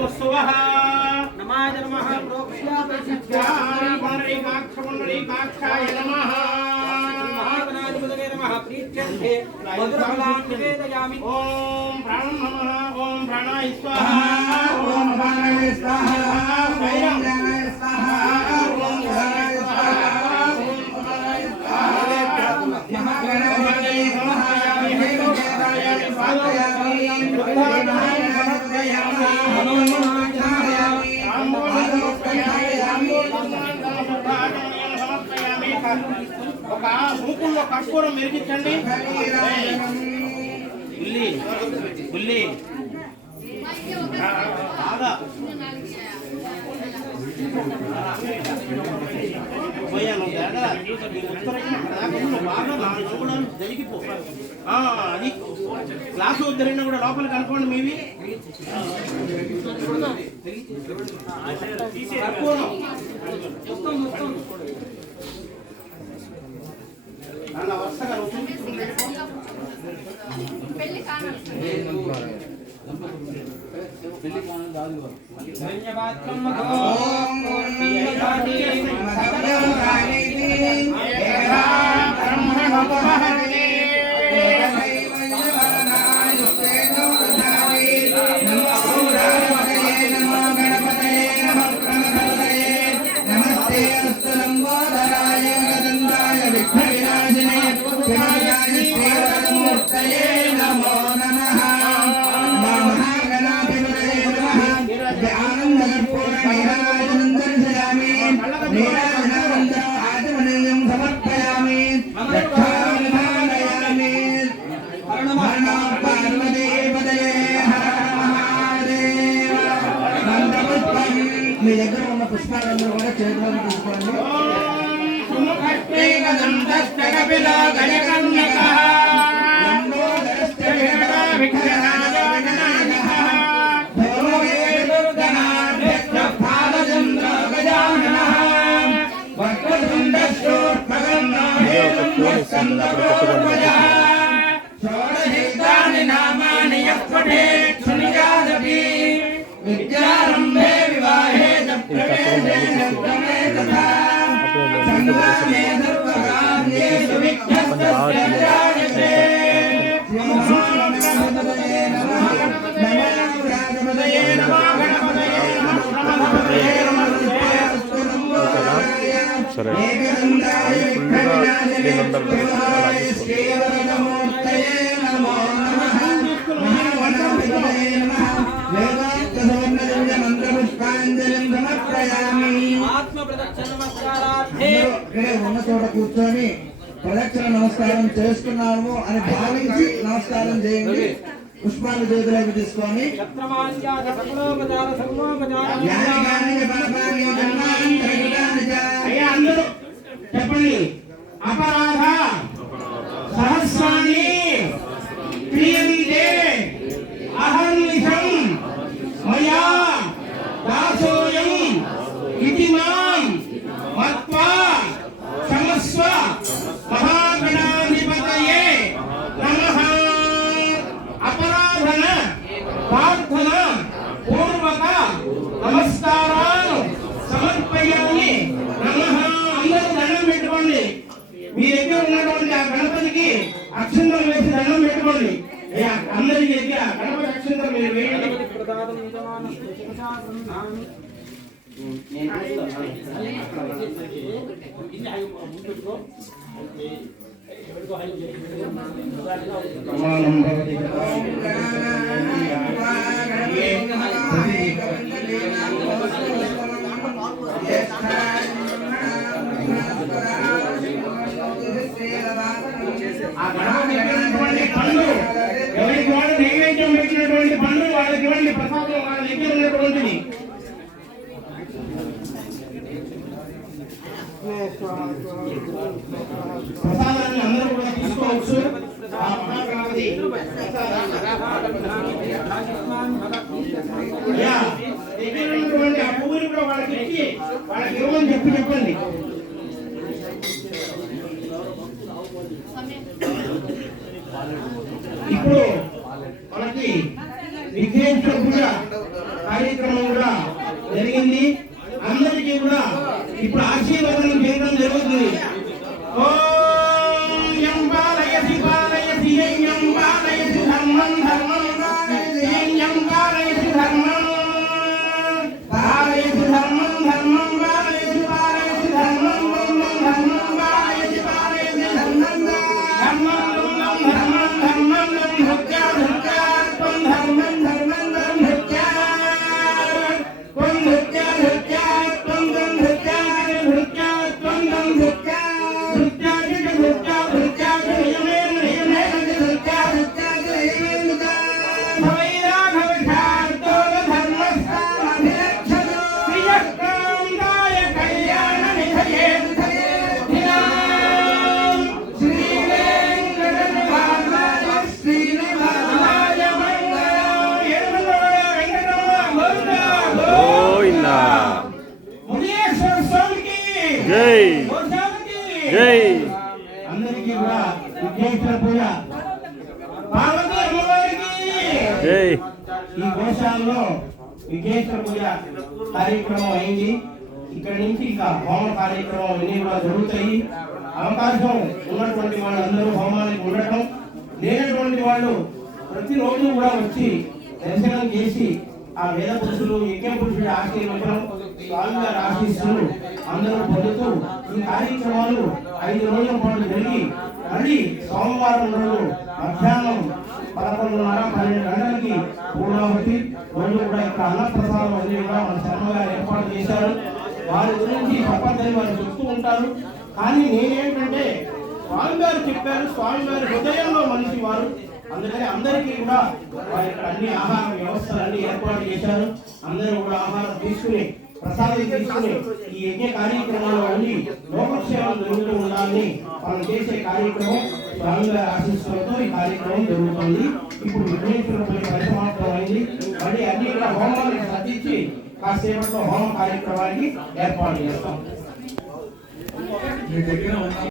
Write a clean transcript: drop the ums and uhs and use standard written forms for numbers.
भूस्वः नमाय नमः पुंडरीकाक्षाय नमः महागणाधिपतये नमः प्रीत्यर्थे मधुरफलान् निवेदयामि ओम प्राणं नमः ओम प्राणाय स्वाहा ओम प्राणाय स्वाहा ओम प्राणाय स्वाहा ओम प्राणाय स्वाहा ओम प्राणाय स्वाहा महागणाधिपतये नमः ఒక మూకుల్లో కర్పూరం మెరిగించండి ఉల్లి ఉల్లి బాగా జరిగిపో అది గ్లాసు వద్దరైనా కూడా లోపలికి అనుకోండి మీవి కర్పూరం అన్న వరుసగా మీ దగ్గర ఉన్న పుష్పాలను కూడా చేతుల్లో తీసుకోండి విద్యారంభే వివాహే సరే ఉన్న చోట కూర్చొని ప్రదక్షిణ నమస్కారం చేస్తున్నాము అని భావించి నమస్కారం చేయండి. పుష్పాలు చేతులకు తీసుకొని చెప్పండి. అపరాధ సహస్రాన్ని క్రియంతే అహర్నిశం మయా దాసోయం ఇతి మాం మత్వా క్షమస్వ మహాగణాధిపతయే నమః. అపరాధన ప్రార్థన పూర్వక నమస్కారాలు సమర్పయామి నమః. అందరూ దండం పెట్టుకోండి. మీ దగ్గర ఉన్నటువంటి ఆ గణపతికి అక్షంతలు వేసి దండం పెట్టుకోండి. అందరి దగ్గర గణపతి అక్షంతలు మీరు వేయండి. ఆ గణపతి పండు ఎవరికి వాళ్ళు నైవేద్యం పెట్టినటువంటి పండు వాళ్ళకి ఇవ్వండి. ప్రసాదం వాళ్ళ దగ్గర ఉన్నటువంటిది. ప్రసాదాన్ని అందరూ కూడా తీసుకోవచ్చు. దగ్గర ఉన్నటువంటి ఆ పువ్వుని కూడా వాళ్ళకి ఇచ్చి వాళ్ళకి ఇవ్వమని చెప్పండి. ఇప్పుడు మనకి విఘ్నేశ్వర పూజ కార్యక్రమం కూడా జరిగింది. అందరికీ కూడా ఇప్పుడు ఆశీర్వాదం చేయడం జరుగుతుంది. ఓం యం పాలయసి పాలయసి యం పాలయసి ధర్మం ధర్మం యం పాలయసి ధర్మం పాలయసి ధర్మం ధర్మం పాలయసి పాలయసి ధర్మం ధర్మం పాలయసి పాలయసి ధర్మం ధర్మం ధర్మం ధర్మం భక్త్యా భక్త్యా త్వం ధర్మం ధర్మం భక్త్యా త్వం భక్త్యా భక్త్యా త్వం భక్త్యా భక్త్యా త్వం భక్త్యా భక్త్యా భక్త్యా భక్త్యా యమే యమే భక్త్యా భక్త్యా యమే భవైరా భవశాతో ధర్మస్థానభిరక్షతు ప్రియకాంతాయ కళ్యాణ నిధయే శ్రీ వెంకటరమణ శ్రీనివాసాయ మంగళాయ గోవిందా మునీశ్వర స్వామికి జై గోసామికి జై అందరికీ కూడా విఘ్నేశ్వర పూజ పార్వతీ అమ్మవారికి జై ఈ గోశాలలో విఘ్నేశ్వర పూజ కార్యక్రమం అయింది. ఇక్కడి నుంచి ఇంకా హోమ కార్యక్రమం అన్ని కూడా జరుగుతాయి. అవకాశం ఉన్నటువంటి వాళ్ళందరూ హోమానికి ఉండటం, లేనటువంటి వాళ్ళు ప్రతిరోజు కూడా వచ్చి దర్శనం చేసి ఆ వేద పురుషులు యజ్ఞ పురుషుడి ఆశీర్వచనం స్వామివారి ఆశీస్సులు అందరూ పొందుతూ ఈ కార్యక్రమాలు 5 రోజుల పాటు జరిగి మళ్ళీ సోమవారం రోజు మధ్యాహ్నం 11:30-12 గంటలకి పూర్ణాహుతి రోజు కూడా ఇక్కడ అన్నప్రసాదం అన్ని కూడా మన శర్మగారు ఏర్పాటు చేశారు. వారి గురించి తప్పదని వారు చెప్తూ ఉంటారు. కానీ నేనేంటంటే స్వామివారు చెప్పారు, స్వామివారి హృదయంలో మనిషి వారు, అందుకని అందరికీ కూడా వారి ఇక్కడ అన్ని ఆహార వ్యవస్థలన్నీ ఏర్పాటు చేశారు. అందరూ కూడా ఆహారం తీసుకుని ప్రసాదం తీసుకుని ఈ యజ్ఞ కార్యక్రమంలో ఉండి లోకక్షేమం జరుగుతూ ఉండాలని మనం చేసే కార్యక్రమం స్వామివారి ఆశీస్సులతో ఈ కార్యక్రమం జరుగుతుంది. ఇప్పుడు విఘ్నేశ్వర పూజ పరిసమాప్తం అయింది. మళ్ళీ అన్ని కూడా హోమాలను సర్దించి కాసేపట్లో హోమ కార్యక్రమానికి ఏర్పాటు చేస్తాం.